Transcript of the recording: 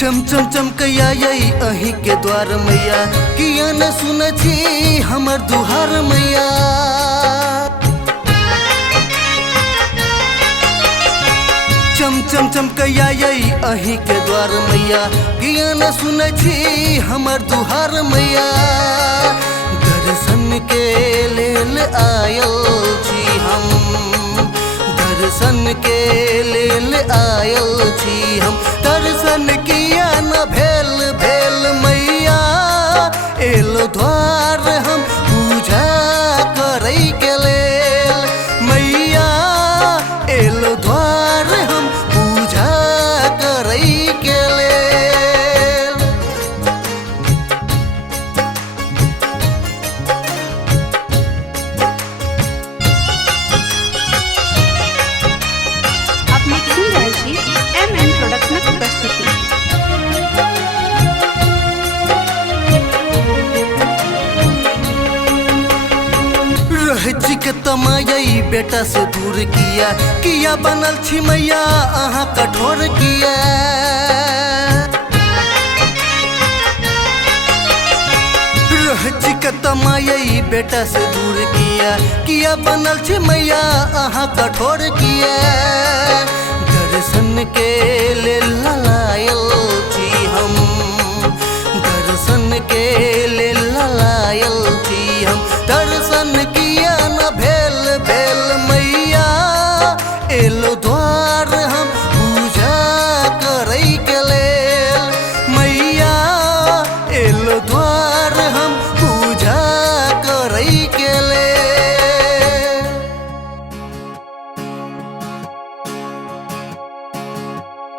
चम चम चमकैया यही अही के द्वार मैया, किया न सुन छी हमर दुहार मैया। चम चम चमकैया यही अही के द्वार मैया, किया न सुन छी हमर दुहार मैया। दर्शन के लेल आयल छी हम, दर्शन के लेल आयल छी हम। दर्शन किया न भेल भेल मैया, एलो द्वार हम पूजा करै के लेल मैया। एलो द्वार हम पूजा करै के लेल। अपने सुन रहे छी MM प्रोडक्शन की प्रस्तुति। रहची के तमाई बेटा से दूर किया, किया बनल छी मैया अहाँ कठोर किया। रहची के तमाई बेटा से दूर किया, किया बनल छी मैया अहाँ कठोर किया। दर्शन के